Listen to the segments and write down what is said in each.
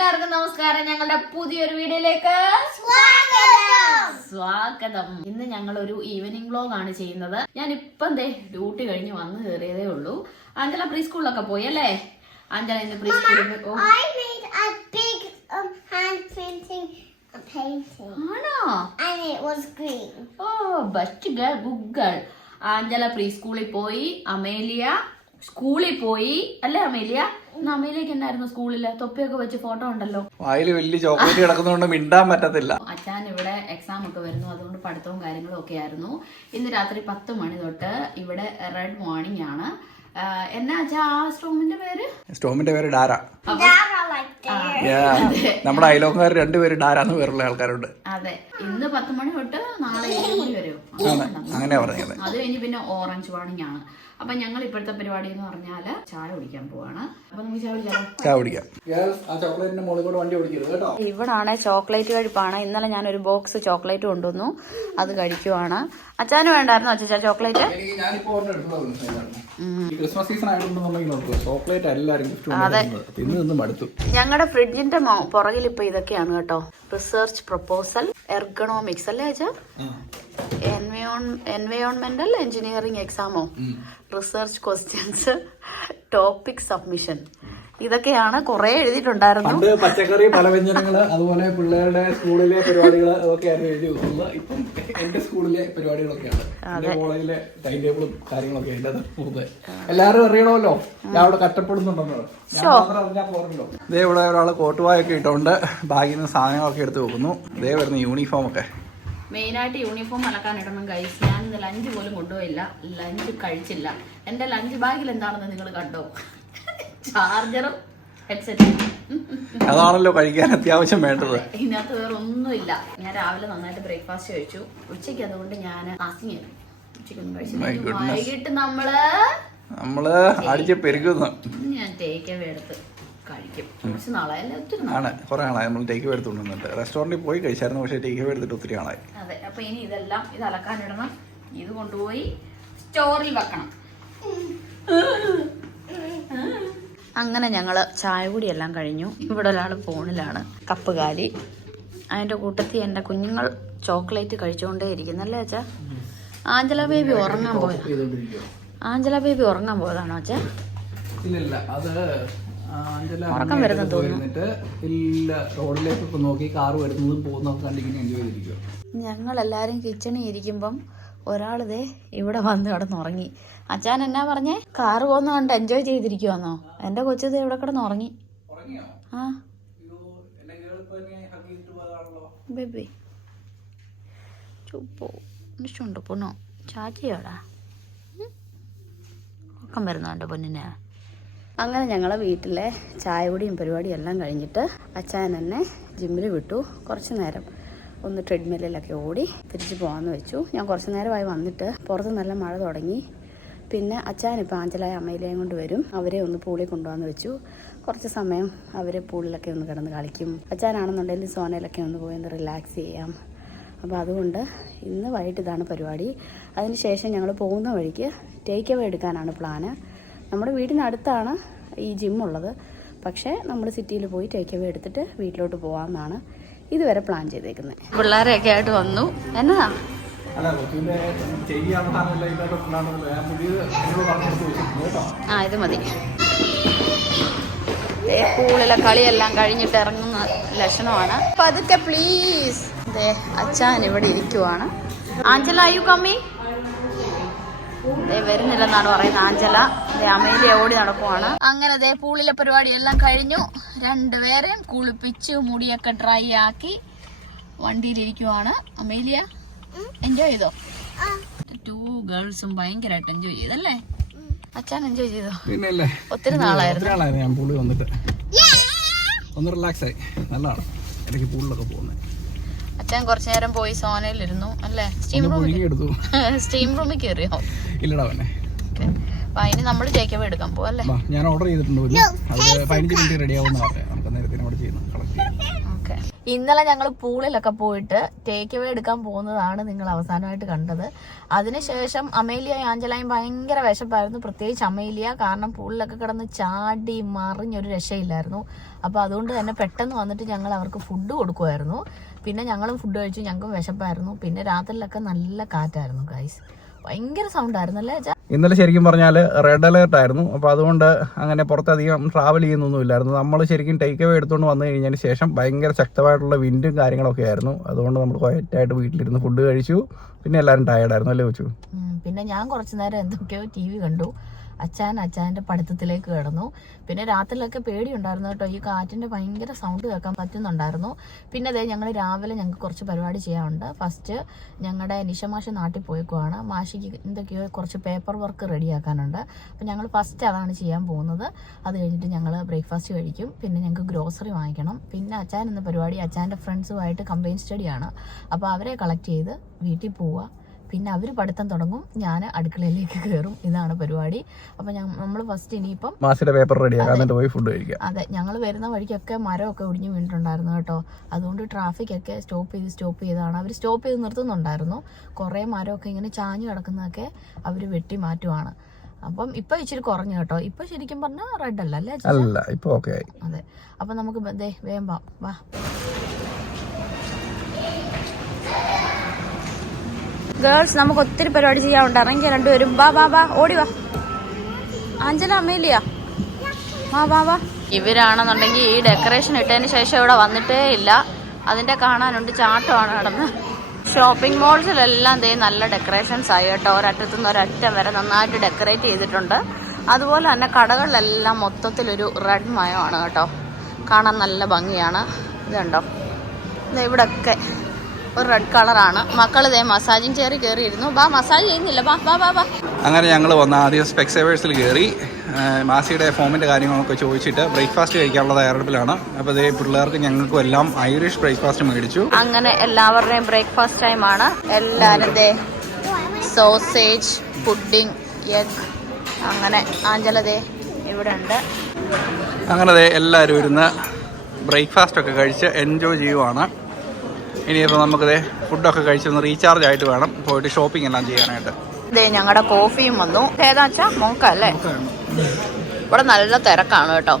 എല്ലാവർക്കും നമസ്കാരം. ഞങ്ങളുടെ പുതിയൊരു വീഡിയോയിലേക്ക് സ്വാഗതം. ഇന്ന് ഞങ്ങൾ ഒരു ഈവനിങ് വ്ലോഗ് ആണ് ചെയ്യുന്നത്. ഞാൻ ഇപ്പം ഡ്യൂട്ടി കഴിഞ്ഞ് വന്ന് കയറിയതേ ഉള്ളൂ. അഞ്ജല പ്രീ സ്കൂളിലൊക്കെ പോയി അല്ലേ? അഞ്ജല ഇന്ന് പ്രീ സ്കൂളിൽ അഞ്ജല പ്രീ സ്കൂളിൽ പോയി. അമേലിയ സ്കൂളിൽ പോയി അല്ലേ? അമേലിയ അമേലിയക്ക് എന്നായിരുന്നു സ്കൂളില്? തൊപ്പിയൊക്കെ വെച്ച് ഫോട്ടോ ഉണ്ടല്ലോ. വായില് വലിയ ചോക്ലേറ്റ് കിടക്കുന്നതുകൊണ്ട് മിണ്ടാൻ പറ്റത്തില്ല. അച്ഛൻ ഇവിടെ എക്സാം ഒക്കെ വരുന്നു, അതുകൊണ്ട് പഠിത്തവും കാര്യങ്ങളും ഒക്കെ ആയിരുന്നു. ഇന്ന് രാത്രി 10 മണി തൊട്ട് ഇവിടെ റെഡ് മോർണിംഗ് ആണ്. എന്നാ അച്ഛാ ആ സ്റ്റോമിന്റെ പേര് ഡാര. നമ്മുടെ അയലോക്കാർ രണ്ടുപേര് ഡാരാന്ന് പേരുള്ള ആൾക്കാരുണ്ട്. അതെ, ഇന്ന് 10 മണി തൊട്ട് നാളെ 7 മണി വരെ അങ്ങനെയാ പറഞ്ഞത്. അത് കഴിഞ്ഞ് പിന്നെ ഓറഞ്ച് വാണിംഗ് ആണ്. അപ്പൊ ഞങ്ങൾ ഇപ്പോഴത്തെ പരിപാടി എന്ന് പറഞ്ഞാല് ചായ കുടിക്കാൻ പോവാണ്. അപ്പൊ നമുക്ക് ചായ കുടിക്കാം. ഇവിടാണ് ചോക്ലേറ്റ് കഴിപ്പാണ്. ഇന്നലെ ഞാനൊരു ബോക്സ് ചോക്ലേറ്റ് കൊണ്ടുവന്നു, അത് കഴിക്കുവാണ്. അച്ഛന് വേണ്ടായിരുന്നു അച്ഛാ ചോക്ലേറ്റ്? അതെ, ഞങ്ങളുടെ ഫ്രിഡ്ജിന്റെ പുറകിൽ ഇപ്പൊ ഇതൊക്കെയാണ് കേട്ടോ. റിസർച്ച് പ്രൊപ്പോസൽ, എർഗണോമിക്സ് അല്ലേ അച്ഛാ? എൻവയോൺമെന്റൽ എഞ്ചിനീയറിംഗ് എക്സാമോ, റിസർച്ച് ക്വസ്റ്റ്യൻസ്, ടോപ്പിക് സബ്മിഷൻ, ഇതൊക്കെയാണ് കുറെ എഴുതിയിട്ടുണ്ടായിരുന്നു. പച്ചക്കറി പലവ്യഞ്ജനങ്ങള്, അതുപോലെ പിള്ളേരുടെ സ്കൂളിലെ പരിപാടികൾ അതൊക്കെയാണ് എഴുതി വെക്കുന്നത്. ഇപ്പം എന്റെ സ്കൂളിലെ പരിപാടികളൊക്കെയാണ്, എന്റെ കോളേജിലെ ടൈം ടേബിളും കാര്യങ്ങളൊക്കെ അതിന്റെ എല്ലാരും അറിയണമല്ലോ. ഞാൻ അവിടെ കഷ്ടപ്പെടുന്നുണ്ടെന്നോ. ഇതേ ഇവിടെ ഒരാള് കോട്ടുവായൊക്കെ ഇട്ടുകൊണ്ട് ബാഗിൽ നിന്ന് സാധനങ്ങളൊക്കെ എടുത്ത് വെക്കുന്നു. ഇതേ വരുന്ന യൂണിഫോം ഒക്കെ. മെയിനായിട്ട് യൂണിഫോം അലക്കാൻ ഇടണം ഗൈസ്. ഞാൻ ഇന്ന് ലഞ്ച് പോലും കൊണ്ടുപോയില്ല, ലഞ്ച് കഴിച്ചില്ല. എന്റെ ലഞ്ച് ബാഗിൽ എന്താണെന്ന് നിങ്ങൾ കണ്ടോ? ചാർജറും ഹെഡ്സെറ്റും. അതാണല്ലോ കഴിക്കാൻ അത്യാവശ്യം വേണ്ടത്. ഇതിനകത്ത് വേറെ ഒന്നുമില്ല. ഞാൻ രാവിലെ നന്നായിട്ട് ബ്രേക്ക്ഫാസ്റ്റ് കഴിച്ചു. ഉച്ചയ്ക്ക് അതുകൊണ്ട് ഞാൻ ഫാസ്റ്റിംഗ് ആയിരുന്നു. ഉച്ചയ്ക്കൊന്നും കഴിച്ചില്ല. വൈകിട്ട് നമ്മള് അടിച്ച് പെരുകുന്നു. ഞാൻ ടേക്ക് അവേ എടുത്ത് കഴിക്കും. കുറച്ച് നാളായല്ലേ? ഒത്തിരി കുറെ നാളായി നമ്മൾ ടേക്ക് അവേ എടുത്തുകൊണ്ടുവന്നിട്ട്. റെസ്റ്റോറന്റിൽ പോയി കഴിച്ചായിരുന്നു, പക്ഷേ ടേക്ക് അവേ എടുത്തിട്ട് ഒത്തിരി നാളായി. അതെ, അപ്പൊ ഇനി ഇതെല്ലാം ഇത് അലക്കാനിടണം. ഇത് കൊണ്ടുപോയി സ്റ്റോറിൽ വെക്കണം. അങ്ങനെ ഞങ്ങള് ചായ കൂടിയെല്ലാം കഴിഞ്ഞു. ഇവിടെ ഒരാൾ ഫോണിലാണ്, കപ്പ് കാലി. അതിന്റെ കൂട്ടത്തിൽ എന്റെ കുഞ്ഞുങ്ങൾ ചോക്ലേറ്റ് കഴിച്ചുകൊണ്ടേ ഇരിക്കുന്നല്ലേ അച്ഛാ? ആഞ്ചല ബേബി ഉറങ്ങാൻ പോയതാണോ അച്ഛാ? ഇല്ല, അത് ഉറക്കം വരുന്നത് തോന്നുന്നു. റോഡിലേക്കൊക്കെ നോക്കി കാറ് വരുന്നതും പോകുന്നതൊക്കെ കണ്ടിങ്ങനെ എൻജോയ് ചെയ്തിരിക്കും. ഞങ്ങളെല്ലാരും കിച്ചണിൽ ഇരിക്കുമ്പം ഒരാളിതേ ഇവിടെ വന്ന് കിടന്നുറങ്ങി. അച്ഛൻ എന്നാ പറഞ്ഞേ? കാറ് പോകുന്ന കണ്ട് എൻജോയ് ചെയ്തിരിക്കുവാന്നോ? എന്റെ കൊച്ചത് ഇവിടെ കിടന്നുറങ്ങി. ആ ബേബി ചുപ്പോ നിശ്ചുണ്ട് പൊന്നോ ചാച്ചിയോടാ ഉറക്കം വരുന്നുണ്ട് പൊന്നിനെ. അങ്ങനെ ഞങ്ങളെ വീട്ടിലെ ചായ കുടിയും പരിപാടിയും എല്ലാം കഴിഞ്ഞിട്ട് അച്ഛൻ എന്നെ ജിമ്മിൽ വിട്ടു. കുറച്ച് നേരം ഒന്ന് ട്രെഡ്മില്ലിലൊക്കെ ഓടി തിരിച്ച് പോകാമെന്ന് വെച്ചു. ഞാൻ കുറച്ച് നേരമായി വന്നിട്ട് പുറത്ത് നല്ല മഴ തുടങ്ങി. പിന്നെ അച്ഛൻ ഇപ്പോൾ ആഞ്ചലായ അമ്മയിലേയും കൊണ്ട് വരും. അവരെ ഒന്ന് പൂളിൽ കൊണ്ടുപോകാമെന്ന് വെച്ചു. കുറച്ച് സമയം അവർ പൂളിലൊക്കെ ഒന്ന് കിടന്ന് കളിക്കും. അച്ഛനാണെന്നുണ്ടെങ്കിൽ സോനയിലൊക്കെ ഒന്ന് പോയി ഒന്ന് റിലാക്സ് ചെയ്യാം. അപ്പോൾ അതുകൊണ്ട് ഇന്ന് വൈകിട്ട് ഇതാണ് പരിപാടി. അതിന് ശേഷം ഞങ്ങൾ പോകുന്ന വഴിക്ക് ടേക്ക് അവേ എടുക്കാനാണ് പ്ലാന്. നമ്മുടെ വീടിനടുത്താണ് ഈ ജിമ്മുള്ളത്, പക്ഷേ നമ്മൾ സിറ്റിയിൽ പോയി ടേക്ക് അവേ എടുത്തിട്ട് വീട്ടിലോട്ട് പോകാമെന്നാണ് ഇതുവരെ പ്ലാൻ ചെയ്തേക്കുന്നത്. പിള്ളേരെയൊക്കെ ആയിട്ട് വന്നു. എന്നതാ ഇത് മതി. പൂളിലെ കളിയെല്ലാം കഴിഞ്ഞിട്ട് ഇറങ്ങുന്ന ലക്ഷണമാണ്. പതുക്കെ പ്ലീസ്. അച്ഛൻ ഇവിടെ ഇരിക്കുവാണ്. ആഞ്ചല യു കമ്മി? വരുന്നില്ലെന്നാണ് പറയുന്നത് ആഞ്ചല. അമേലിയ ഓടി നടക്കുവാണ്. അങ്ങനെ പൂളിലെ പരിപാടി എല്ലാം കഴിഞ്ഞു. രണ്ടുപേരെയും കുളിപ്പിച്ച് മുടിയൊക്കെ ഡ്രൈ ആക്കി വണ്ടിയിലിരിക്കുവാണ്. അമേലിയ എൻജോയ് ചെയ്തോ? 2 ഗേൾസും ഭയങ്കരമായിട്ട് എൻജോയ് ചെയ്തല്ലേ? അച്ഛൻ എൻജോയ് ചെയ്തോ? ഒത്തിരി നാളായിരുന്നു ഞാൻ പൂളിൽ വന്നിട്ട് ഒന്ന് റിലാക്സ് ആയി. നല്ലതാണ് ഇടയ്ക്ക് പൂളിലൊക്കെ പോകുന്നത്. അച്ഛൻ കുറച്ചു നേരം പോയി സോനയിലിരുന്നു അല്ലേ? സ്റ്റീം റൂമിൽ കയറിയോ? ഇല്ലടാ പിന്നെ. അപ്പൊ അതിന് നമ്മൾ ടേക്ക് അവേ എടുക്കാൻ പോവാ അല്ലേ? ഞാൻ ഓർഡർ ചെയ്തിട്ടുണ്ട്. 15 മിനിറ്റ് റെഡി ആവുന്ന പറയാം. നമുക്ക് നേരത്തെ ഇവിടെ ചെയ്യുന്നു. ഇന്നലെ ഞങ്ങൾ പൂളിലൊക്കെ പോയിട്ട് ടേക്ക് അവേ എടുക്കാൻ പോകുന്നതാണ് നിങ്ങൾ അവസാനമായിട്ട് കണ്ടത്. അതിനുശേഷം അമേലിയ ആഞ്ചലായും ഭയങ്കര വിശപ്പായിരുന്നു, പ്രത്യേകിച്ച് അമേലിയ. കാരണം പൂളിലൊക്കെ കിടന്ന് ചാടി മറിഞ്ഞൊരു രക്ഷയില്ലായിരുന്നു. അപ്പോൾ അതുകൊണ്ട് തന്നെ പെട്ടെന്ന് വന്നിട്ട് ഞങ്ങൾ അവർക്ക് ഫുഡ് കൊടുക്കുമായിരുന്നു. പിന്നെ ഞങ്ങളും ഫുഡ് കഴിച്ചു, ഞങ്ങൾക്കും വിശപ്പായിരുന്നു. പിന്നെ രാത്രിയിലൊക്കെ നല്ല കാറ്റായിരുന്നു ഗൈസ്, ഭയങ്കര സൗണ്ട് ആയിരുന്നു അല്ലേ? ഇന്നലെ ശരിക്കും പറഞ്ഞാൽ റെഡ് അലേർട്ട് ആയിരുന്നു. അപ്പോൾ അതുകൊണ്ട് അങ്ങനെ പുറത്തധികം ട്രാവൽ ചെയ്യുന്നൊന്നുമില്ലായിരുന്നു. നമ്മൾ ശരിക്കും ടേക്ക് അവേ എടുത്തുകൊണ്ട് വന്നു കഴിഞ്ഞതിന് ശേഷം ഭയങ്കര ശക്തമായിട്ടുള്ള വിൻഡും കാര്യങ്ങളൊക്കെ ആയിരുന്നു. അതുകൊണ്ട് നമ്മൾ ക്വയറ്റായിട്ട് വീട്ടിലിരുന്ന് ഫുഡ് കഴിച്ചു. പിന്നെ എല്ലാവരും ടയേർഡായിരുന്നു അല്ലേ വെച്ചു? പിന്നെ ഞാൻ കുറച്ചു നേരം എന്തൊക്കെയോ TV കണ്ടു. അച്ചായൻ്റെ പഠിത്തത്തിലേക്ക് കിടന്നു. പിന്നെ രാത്രിയിലൊക്കെ പേടിയുണ്ടായിരുന്നു കേട്ടോ, ഈ കാറ്റിൻ്റെ ഭയങ്കര സൗണ്ട് കേൾക്കാൻ പറ്റുന്നുണ്ടായിരുന്നു. പിന്നെ അതേ രാവിലെ ഞങ്ങൾക്ക് കുറച്ച് പരിപാടി ചെയ്യാനുണ്ട്. ഫസ്റ്റ് ഞങ്ങളുടെ നിഷമാഷ് നാട്ടിൽ പോയേക്കുവാണ്. മാഷിക്ക് എന്തൊക്കെയോ കുറച്ച് പേപ്പർ വർക്ക് റെഡിയാക്കാനുണ്ട്. അപ്പം ഞങ്ങൾ ഫസ്റ്റ് അതാണ് ചെയ്യാൻ പോകുന്നത്. അത് കഴിഞ്ഞിട്ട് ഞങ്ങൾ ബ്രേക്ക്ഫാസ്റ്റ് കഴിക്കും. പിന്നെ ഞങ്ങൾക്ക് ഗ്രോസറി വാങ്ങിക്കണം. പിന്നെ അച്ചായൻ എന്ന പരിപാടി അച്ചായൻ്റെ ഫ്രണ്ട്സുമായിട്ട് കമ്പൈൻ സ്റ്റഡിയാണ്. അപ്പോൾ അവരെ കളക്ട് ചെയ്ത് വീട്ടിൽ പോവുക. പിന്നെ അവർ പഠിത്തം തുടങ്ങും, ഞാൻ അടുക്കളയിലേക്ക് കയറും. ഇതാണ് പരിപാടി. അപ്പം നമ്മൾ ഫസ്റ്റ് ഇനിയിപ്പം മാസിയുടെ പേപ്പർ റെഡിയാക്കാൻ പോയി ഫുഡ് കഴിക്കാം. അതെ, ഞങ്ങൾ വരുന്ന വഴിക്കൊക്കെ മരമൊക്കെ ഒടിഞ്ഞു വീണിട്ടുണ്ടായിരുന്നു കേട്ടോ. അതുകൊണ്ട് ട്രാഫിക്കൊക്കെ സ്റ്റോപ്പ് ചെയ്താണ്. അവർ സ്റ്റോപ്പ് ചെയ്ത് നിർത്തുന്നുണ്ടായിരുന്നു. കുറേ മരമൊക്കെ ഇങ്ങനെ ചാഞ്ഞു കിടക്കുന്നതൊക്കെ അവർ വെട്ടി മാറ്റുവാണ്. അപ്പം ഇപ്പൊ ഇച്ചിരി കുറഞ്ഞു കേട്ടോ. ഇപ്പൊ ശരിക്കും പറഞ്ഞാൽ റെഡ് അല്ലേ? അല്ല, ഇപ്പൊ ഓക്കെ ആയി. അതെ, അപ്പൊ നമുക്ക് വേഗം വാ. ഗേൾസ്, നമുക്ക് ഒത്തിരി പരിപാടി ചെയ്യാറുണ്ട്. ഇറങ്ങി രണ്ടുപേരും വാ ഓടി വാ. ആഞ്ചല, അമേലിയ, വാ. ഇവരാണെന്നുണ്ടെങ്കിൽ ഈ ഡെക്കറേഷൻ ഇട്ടതിന് ശേഷം ഇവിടെ വന്നിട്ടേ ഇല്ല. അതിന്റെ കാണാനുണ്ട്, ചാട്ടമാണ് നടന്ന്. ഷോപ്പിംഗ് മോൾസിലെല്ലാം നല്ല ഡെക്കറേഷൻസ് ആയി കേട്ടോ. ഒരറ്റത്തുനിന്ന് ഒരറ്റം വരെ നന്നായിട്ട് ഡെക്കറേറ്റ് ചെയ്തിട്ടുണ്ട്. അതുപോലെ തന്നെ കടകളിലെല്ലാം മൊത്തത്തിലൊരു റെഡ് മയമാണ് കേട്ടോ. കാണാൻ നല്ല ഭംഗിയാണ്. ഇതുണ്ടോ, ഇവിടെയൊക്കെ ഒരു റെഡ് കളറാണ്. മക്കൾ മസാജിങ് ചെയറിൽ കയറിയിരുന്നു. മസാജ് ചെയ്യുന്നില്ല, വാ. അങ്ങനെ ഞങ്ങൾ വന്ന ആദ്യം സ്പെക്സേവേഴ്സിൽ കയറി മാസിയുടെ ഫോമിൻ്റെ കാര്യങ്ങളൊക്കെ ചോദിച്ചിട്ട് ബ്രേക്ക്ഫാസ്റ്റ് കഴിക്കാനുള്ള തയ്യാറെടുപ്പിലാണ്. അപ്പോൾ പിള്ളേർക്ക് ഞങ്ങൾക്കും എല്ലാം ഐറിഷ് ബ്രേക്ക്ഫാസ്റ്റ് മേടിച്ചു. അങ്ങനെ എല്ലാവരുടെയും ബ്രേക്ക്ഫാസ്റ്റ് ടൈമാണ്. എല്ലാവരും സോസേജ്, പുഡിംഗ്, എഗ്, അങ്ങനെ ആഞ്ചല ഇവിടെ ഉണ്ട്. അങ്ങനെ എല്ലാവരും ഇരുന്ന് ബ്രേക്ക്ഫാസ്റ്റൊക്കെ കഴിച്ച് എൻജോയ് ചെയ്യുവാണ്. ഇനിയിപ്പോൾ നമുക്കിത് ഫുഡൊക്കെ കഴിച്ചൊന്ന് റീചാർജ് ആയിട്ട് വേണം പോയിട്ട് ഷോപ്പിംഗ് എല്ലാം ചെയ്യാനായിട്ട്. ഞങ്ങളുടെ കോഫിയും വന്നു. ഏതാച്ചാ മോക്കല്ലേ? ഇവിടെ നല്ല തിരക്കാണ് കേട്ടോ.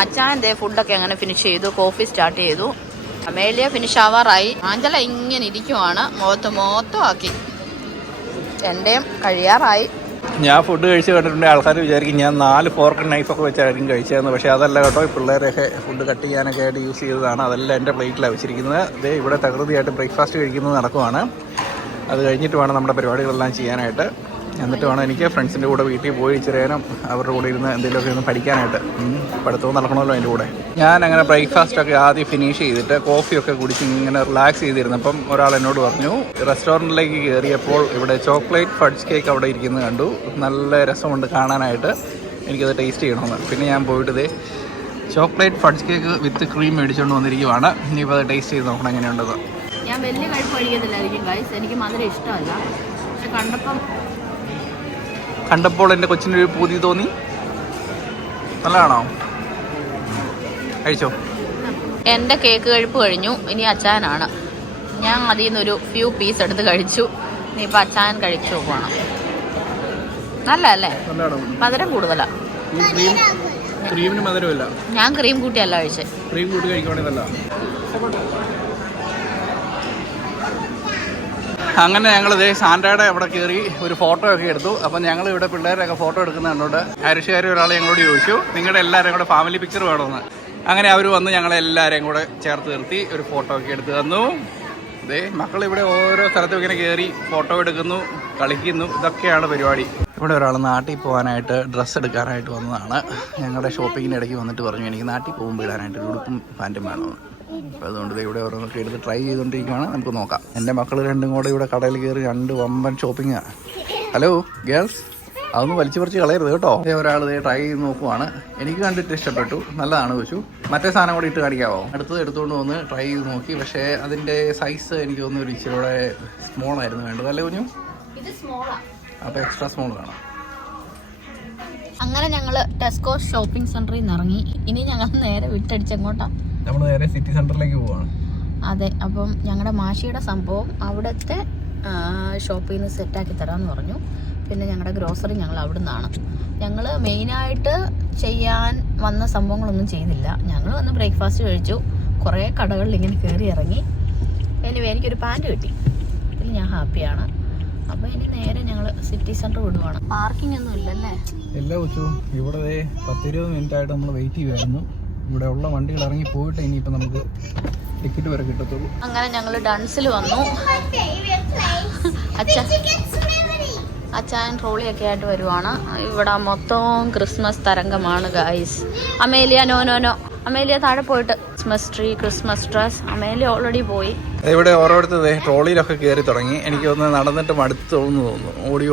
അച്ചാൻ ഫുഡൊക്കെ അങ്ങനെ ഫിനിഷ് ചെയ്തു, കോഫി സ്റ്റാർട്ട് ചെയ്തു. അമേലിയ ഫിനിഷ് ആവാറായി. ആഞ്ചല ഇങ്ങനെ ഇരിക്കുവാണ്, മൊത്തം ആക്കി. എന്റെയും കഴിയാറായി. ഞാൻ ഫുഡ് കഴിച്ച് കണ്ടിട്ടുണ്ടെങ്കിൽ ആൾക്കാർ വിചാരിക്കും ഞാൻ 4 ഫോർക്ക് നൈഫൊക്കെ വെച്ചായിരിക്കും കഴിച്ചതെന്ന്. പക്ഷേ അതല്ല കേട്ടോ, ഈ പിള്ളേരെയൊക്കെ ഫുഡ് കട്ട് ചെയ്യാനൊക്കെ ആയിട്ട് യൂസ് ചെയ്തതാണ്. അതെല്ലാം എൻ്റെ പ്ലേറ്റിലാണ് വെച്ചിരിക്കുന്നത്. ഇവിടെ തകൃതിയായിട്ട് ബ്രേക്ക്ഫാസ്റ്റ് കഴിക്കുന്നത് നടക്കുവാണ്. അത് കഴിഞ്ഞിട്ട് വേണം നമ്മുടെ പരിപാടികളെല്ലാം ചെയ്യാനായിട്ട്. എന്നിട്ട് വേണം എനിക്ക് ഫ്രണ്ട്സിൻ്റെ കൂടെ വീട്ടിൽ പോയി ഇച്ചിരി നേരം അവരുടെ കൂടെ ഇരുന്ന് എന്തെങ്കിലുമൊക്കെ ഒന്ന് പഠിക്കാനായിട്ട്. പഠിത്തവും നടക്കണമല്ലോ അതിൻ്റെ കൂടെ. ഞാൻ അങ്ങനെ ബ്രേക്ക്ഫാസ്റ്റൊക്കെ ആദ്യം ഫിനിഷ് ചെയ്തിട്ട് കോഫിയൊക്കെ കുടിച്ച് ഇങ്ങനെ റിലാക്സ് ചെയ്തിരുന്നപ്പം ഒരാൾ എന്നോട് പറഞ്ഞു, റെസ്റ്റോറൻറ്റിലേക്ക് കയറിയപ്പോൾ ഇവിടെ ചോക്ലേറ്റ് ഫഡ്ജ് കേക്ക് അവിടെ ഇരിക്കുന്നത് കണ്ടു, നല്ല രസമുണ്ട് കാണാനായിട്ട്, എനിക്കത് ടേസ്റ്റ് ചെയ്യണമെന്ന്. പിന്നെ ഞാൻ പോയിട്ട് ചോക്ലേറ്റ് ഫഡ്ജ് കേക്ക് വിത്ത് ക്രീം മേടിച്ചുകൊണ്ട് വന്നിരിക്കുവാണ്. ഇനിയിപ്പോൾ അത് ടേസ്റ്റ് ചെയ്ത് നോക്കണം എങ്ങനെയുണ്ടെന്ന്. ഞാൻ വലിയ കഴിപ്പ് കഴിക്കത്തില്ലായിരിക്കും ഗൈസ്, എനിക്ക് മധുരം ഇഷ്ടമല്ല. പക്ഷെ കണ്ടപ്പോൾ എൻ്റെ കൊച്ചിനൊരു പൂതി തോന്നി. നല്ലതാണോ? കഴിച്ചോ? എൻ്റെ കേക്ക് കഴിപ്പ് കഴിഞ്ഞു. ഇനി അച്ചായനാണ്. ഞാൻ അതിൽ നിന്നൊരു ഫ്യൂ പീസ് എടുത്ത് കഴിച്ചു. ഇനിയിപ്പോൾ അച്ചായൻ കഴിച്ചു പോകണം. നല്ലതല്ലേ? മധുരം കൂടുതലാണ്. ക്രീമിന് മധുരമില്ല. ഞാൻ ക്രീം കൂട്ടിയല്ല കഴിച്ചത്. ക്രീം കൂട്ടി കഴിക്കുവാണെങ്കിൽ നല്ല. അങ്ങനെ ഞങ്ങൾ സാൻഡയുടെ അവിടെ കയറി ഒരു ഫോട്ടോ ഒക്കെ എടുത്തു. അപ്പം ഞങ്ങൾ ഇവിടെ പിള്ളേരൊക്കെ ഫോട്ടോ എടുക്കുന്ന കണ്ടോണ്ട് ഐറിഷുകാർ ഒരാൾ ഞങ്ങളോട് ചോദിച്ചു നിങ്ങളുടെ എല്ലാവരും കൂടെ ഫാമിലി പിക്ചർ വേണമെന്ന്. അങ്ങനെ അവർ വന്ന് ഞങ്ങളെല്ലാവരെയും കൂടെ ചേർത്ത് നിർത്തി ഒരു ഫോട്ടോ ഒക്കെ എടുത്ത് തന്നു. മക്കളിവിടെ ഓരോ സ്ഥലത്തും ഇങ്ങനെ കയറി ഫോട്ടോ എടുക്കുന്നു, കളിക്കുന്നു, ഇതൊക്കെയാണ് പരിപാടി. ഇവിടെ ഒരാൾ നാട്ടിൽ പോകാനായിട്ട് ഡ്രസ്സ് എടുക്കാനായിട്ട് വന്നതാണ്. ഞങ്ങളുടെ ഷോപ്പിങ്ങിന് ഇടയ്ക്ക് വന്നിട്ട് പറഞ്ഞു എനിക്ക് നാട്ടിൽ പോകുമ്പോൾ ഇടാനായിട്ട് ഒരു ഉടുപ്പും പാൻറ്റും വേണമെന്ന്. അപ്പോൾ അതുകൊണ്ട് ഇവിടെ ഓരോന്നൊക്കെ എടുത്ത് ട്രൈ ചെയ്തുകൊണ്ടിരിക്കുകയാണ്. നമുക്ക് നോക്കാം. എൻ്റെ മക്കൾ രണ്ടും കൂടെ ഇവിടെ കടയിൽ കയറി 2 വമ്പൻ ഷോപ്പിങ്ങാണ്. ഹലോ ഗേൾസ്, അതൊന്ന് വലിച്ചു പറിച്ച് കളയരുത് കേട്ടോ. ഒരാൾ ട്രൈ ചെയ്ത് നോക്കുവാണ്. എനിക്ക് കണ്ടിട്ട് ഇഷ്ടപ്പെട്ടു, നല്ലതാണ് ചോദിച്ചു. മറ്റേ സാധനം കൂടി ഇട്ട് കാണിക്കാവോ? അടുത്തത് എടുത്തുകൊണ്ട് വന്ന് ട്രൈ ചെയ്ത് നോക്കി. പക്ഷേ അതിൻ്റെ സൈസ് എനിക്ക് തോന്നുന്നു ഒരു ഇച്ചിരി കൂടെ സ്മോൾ ആയിരുന്നു വേണ്ടത് അല്ലേ കുഞ്ഞു? അപ്പോൾ എക്സ്ട്രാ സ്മോൾ വേണം. അങ്ങനെ ഞങ്ങള് ടെസ്കോ ഷോപ്പിംഗ് സെന്ററിൽ നിന്ന് ഇറങ്ങി. ഇനി ഞങ്ങൾ നേരെ വിട്ടടിച്ചെങ്ങോട്ടാ? നമ്മൾ നേരെ സിറ്റി സെന്ററിലേക്ക് പോവാണ്. അതെ, അപ്പം ഞങ്ങളുടെ മാഷിയുടെ സംഭവം അവിടുത്തെ ഷോപ്പിൽ നിന്ന് സെറ്റാക്കി തരാമെന്ന് പറഞ്ഞു. പിന്നെ ഞങ്ങളുടെ ഗ്രോസറി ഞങ്ങൾ അവിടെ നിന്നാണ്. ഞങ്ങൾ മെയിനായിട്ട് ചെയ്യാൻ വന്ന സംഭവങ്ങളൊന്നും ചെയ്തില്ല. ഞങ്ങൾ വന്ന് ബ്രേക്ക്ഫാസ്റ്റ് കഴിച്ചു, കുറേ കടകളിൽ ഇങ്ങനെ കയറി ഇറങ്ങി. എനിക്കൊരു പാൻറ് കിട്ടി, ഇതിൽ ഞാൻ ഹാപ്പിയാണ്. അപ്പോൾ ഇനി നേരെ ഞങ്ങൾ സിറ്റി സെൻറ്റർ വിടുവാണ്. പാർക്കിംഗ് ഒന്നും ഇല്ലല്ലേ? എല്ലാ കൊച്ചും ഇവിടെ 10-20 മിനിറ്റ് ആയിട്ട് നമ്മൾ വെയിറ്റ് ചെയ്യുമായിരുന്നു. ഇവിടെ ഉള്ള വണ്ടികൾ ഇറങ്ങി പോയിട്ട് ഇനിയിപ്പോൾ നമുക്ക് ടിക്കറ്റ് വരെ കിട്ടത്തുള്ളൂ. അങ്ങനെ ഞങ്ങൾ ഡൺസിൽ വന്നു. അച്ചായൻ ട്രോളിയൊക്കെ ആയിട്ട് വരുവാണ്. ഇവിടെ മൊത്തം ക്രിസ്മസ് തരംഗമാണ് ഗായ്സ്. അമേലിയ നോ അമേലിയ താഴെ പോയിട്ട് Christmas tree, Christmas dress. Amelia already പോയി. ഇവിടെ ഓരോരുത്തർ ട്രോളിയിലൊക്കെ കയറി തുടങ്ങി. എനിക്കൊന്ന് നടന്നിട്ട് മടുത്ത് തോന്നുന്നു. ഓടി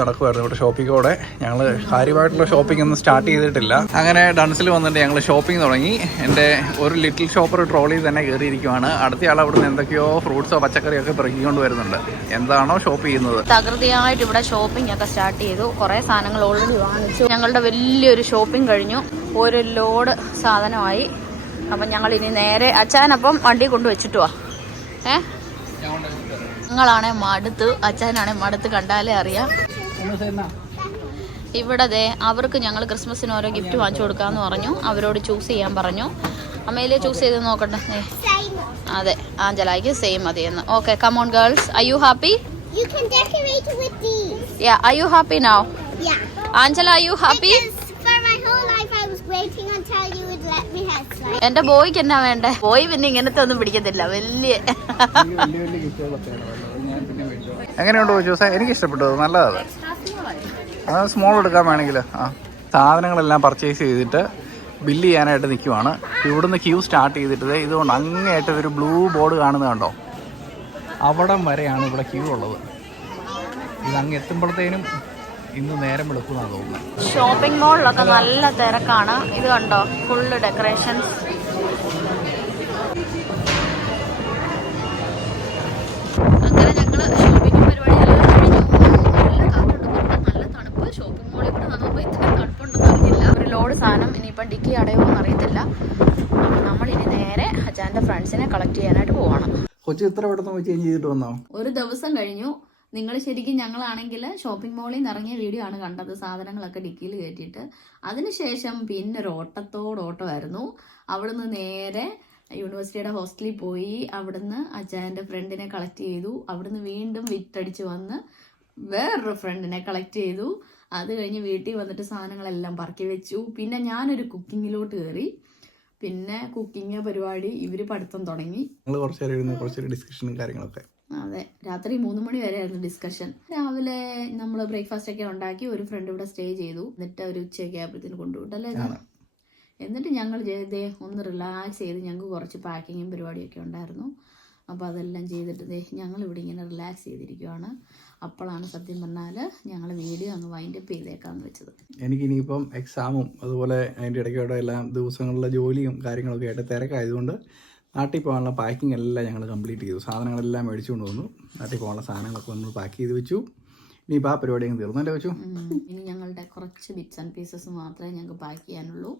നടക്കുമായിരുന്നു ഇവിടെ ഷോപ്പിങ്ങോടെ. ഞങ്ങൾ കാര്യമായിട്ടുള്ള ഷോപ്പിംഗ് ഒന്നും സ്റ്റാർട്ട് ചെയ്തിട്ടില്ല. അങ്ങനെ ഡൺസിൽ വന്നിട്ട് ഞങ്ങൾ ഷോപ്പിംഗ് തുടങ്ങി. എൻ്റെ ഒരു ലിറ്റിൽ ഷോപ്പർ ട്രോളിയിൽ തന്നെ കയറിയിരിക്കുവാണ്. അടുത്തയാൾ അവിടെ നിന്ന് എന്തൊക്കെയോ ഫ്രൂട്ട്സോ പച്ചക്കറിയോ ഒക്കെ പെറുക്കിക്കൊണ്ട് വരുന്നുണ്ട്. എന്താണോ ഷോപ്പ് ചെയ്യുന്നത്. തകൃതിയായിട്ട് ഇവിടെ ഷോപ്പിംഗ് ഒക്കെ സ്റ്റാർട്ട് ചെയ്തു. കുറേ സാധനങ്ങൾ ഓൾറെഡി വാങ്ങിച്ചു. ഞങ്ങളുടെ വലിയൊരു ഷോപ്പിംഗ് കഴിഞ്ഞു. ഒരു ലോഡ് സാധനമായി. അപ്പം ഞങ്ങൾ ഇനി നേരെ അച്ചായനപ്പം വണ്ടി കൊണ്ട് വെച്ചിട്ട് പോവാ. ഞങ്ങളാണെ മടുത്ത്, അച്ചായനാണെ മടുത്ത്, കണ്ടാലേ അറിയാം. ഇവിടെ അവർക്ക് ഞങ്ങൾ ക്രിസ്മസിന് ഓരോ ഗിഫ്റ്റ് വാങ്ങിച്ചു കൊടുക്കാമെന്ന് പറഞ്ഞു. അവരോട് ചൂസ് ചെയ്യാൻ പറഞ്ഞു. അമ്മയിലെ ചൂസ് ചെയ്ത് നോക്കട്ടെ. അതെ, ആഞ്ചലായിക്ക് സെയിം മതിയെന്ന്. Okay, come on girls, are you happy? You can decorate it with these. Yeah, are you happy now? Yeah. Angela, are you happy? Because for my whole life I was waiting until you would let me have slime. എന്റെ ബോയ്ക്ക് എന്നാ വേണ്ടേ? Boy പിന്നെ ഇങ്ങനത്തെ ഒന്നും പിടിക്കത്തില്ല. വലിയ എങ്ങനെയുണ്ട് ചോദിച്ചാൽ എനിക്ക് ഇഷ്ടപ്പെട്ടു. നല്ലതാണ്. അത് സ്മോൾ എടുക്കാൻ വേണമെങ്കിൽ സാധനങ്ങളെല്ലാം പർച്ചേസ് ചെയ്തിട്ട് ബില്ല് ചെയ്യാനായിട്ട് നിൽക്കുവാണ്. ഇവിടുന്ന് ക്യൂ സ്റ്റാർട്ട് ചെയ്തിട്ട് ഇതുകൊണ്ട് അങ്ങേയായിട്ട് ഒരു ബ്ലൂ ബോർഡ് കാണുന്നത് കണ്ടോ? അവിടം വരെയാണ് ഇവിടെ ക്യൂ ഉള്ളത്. ഇത് അങ്ങ് എത്തുമ്പോഴത്തേനും ഇന്ന് നേരം വെളുക്കുന്നാണ് തോന്നുന്നത്. ഷോപ്പിംഗ് മോളിലൊക്കെ നല്ല തിരക്കാണ്. ഇത് കണ്ടോ, ഫുള്ള് ഡെക്കറേഷൻസ്. അങ്ങനെ ഞങ്ങള് ഷോപ്പിംഗ് പരിപാടികളെല്ലാം കഴിഞ്ഞു. നല്ല കാറ്റുണ്ട്, നല്ല തണുപ്പ്. ഷോപ്പിംഗ് മോളിൽ കൂടെ നടന്നപ്പോൾ ഇത്രയും തണുപ്പുണ്ടെന്ന് അറിഞ്ഞില്ല. ഒരു ലോഡ് സാധനം ഇനിയിപ്പം ഡിക്കി അടയുമോന്ന് അറിയത്തില്ല. നമ്മളിനി നേരെ അച്ഛൻ്റെ ഫ്രണ്ട്സിനെ കളക്ട് ചെയ്യാനായിട്ട് പോവാണ്. കൊച്ചി ഇത്ര പെട്ടെന്ന് ചേഞ്ച് ചെയ്തിട്ട് വന്നോ? ഒരു ദിവസം കഴിഞ്ഞു. നിങ്ങൾ ശരിക്കും ഞങ്ങളാണെങ്കിൽ ഷോപ്പിംഗ് മോളിൽ നിന്ന് ഇറങ്ങിയ വീഡിയോ ആണ് കണ്ടത്, സാധനങ്ങളൊക്കെ ഡിക്കിയിൽ കയറ്റിയിട്ട്. അതിനുശേഷം പിന്നെ ഒരു ഓട്ടത്തോടോട്ടമായിരുന്നു. അവിടുന്ന് നേരെ യൂണിവേഴ്സിറ്റിയുടെ ഹോസ്റ്റലിൽ പോയി. അവിടുന്ന് അച്ചായൻ്റെ ഫ്രണ്ടിനെ കളക്ട് ചെയ്തു. അവിടുന്ന് വീണ്ടും വിറ്റടിച്ച് വന്ന് വേറൊരു ഫ്രണ്ടിനെ കളക്ട് ചെയ്തു. അത് കഴിഞ്ഞ് വീട്ടിൽ വന്നിട്ട് സാധനങ്ങളെല്ലാം പറക്കി വെച്ചു. പിന്നെ ഞാനൊരു കുക്കിങ്ങിലോട്ട് കയറി. പിന്നെ കുക്കിംഗ് പരിപാടി, ഇവര് പഠിത്തം തുടങ്ങി. കുറച്ച് ഡിസ്കഷനും കാര്യങ്ങളൊക്കെ. അതെ, രാത്രി 3 മണി വരെ ആയിരുന്നു ഡിസ്കഷൻ. രാവിലെ നമ്മൾ ബ്രേക്ക്ഫാസ്റ്റ് ഒക്കെ ഉണ്ടാക്കി. ഒരു ഫ്രണ്ട് ഇവിടെ സ്റ്റേ ചെയ്തു. എന്നിട്ട് ഒരു ഉച്ചയൊക്കെ ആയപ്പോഴത്തേന് കൊണ്ടുവിട്ടല്ലേ. എന്നിട്ട് ഞങ്ങൾ ഒന്ന് റിലാക്സ് ചെയ്ത്, ഞങ്ങൾക്ക് കുറച്ച് പാക്കിങ്ങും പരിപാടിയൊക്കെ ഉണ്ടായിരുന്നു. അപ്പോൾ അതെല്ലാം ചെയ്തിട്ട് ഞങ്ങൾ ഇവിടെ ഇങ്ങനെ റിലാക്സ് ചെയ്തിരിക്കുവാണ്. അപ്പോഴാണ് സത്യം പറഞ്ഞാൽ ഞങ്ങൾ വീഡിയോ അങ്ങ് വൈൻഡപ്പ് ചെയ്തേക്കാന്ന് വെച്ചത്. എനിക്കിനിയിപ്പം എക്സാമും അതുപോലെ അതിൻ്റെ ഇടയ്ക്കോടെ എല്ലാം ദിവസങ്ങളിലെ ജോലിയും കാര്യങ്ങളൊക്കെ ആയിട്ട് തിരക്കായതുകൊണ്ട് നാട്ടിൽ പോകാനുള്ള പാക്കിംഗ് എല്ലാം ഞങ്ങൾ കംപ്ലീറ്റ് ചെയ്തു. സാധനങ്ങളെല്ലാം മേടിച്ചുകൊണ്ട് വന്നു. നാട്ടിൽ പോകാനുള്ള സാധനങ്ങളൊക്കെ നമ്മൾ പാക്ക് ചെയ്ത് വെച്ചു. ഇനിയിപ്പോൾ ആ പരിപാടി അങ്ങ് തീർന്നല്ലേ വെച്ചു. ഇനി ഞങ്ങളുടെ കുറച്ച് ബിറ്റ്സ് ആൻഡ് പീസസ് മാത്രമേ ഞങ്ങൾക്ക് പാക്ക് ചെയ്യാനുള്ളൂ.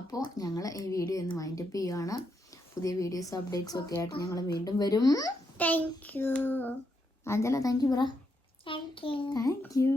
അപ്പോൾ ഞങ്ങൾ ഈ വീഡിയോ ഒന്ന് വൈൻഡപ്പ് ചെയ്യുകയാണ്. പുതിയ വീഡിയോസ് അപ്ഡേറ്റ്സ് ഒക്കെ ആയിട്ട് ഞങ്ങൾ വീണ്ടും വരും. Thank you. Anjala thank you പറ. Thank you. Thank you.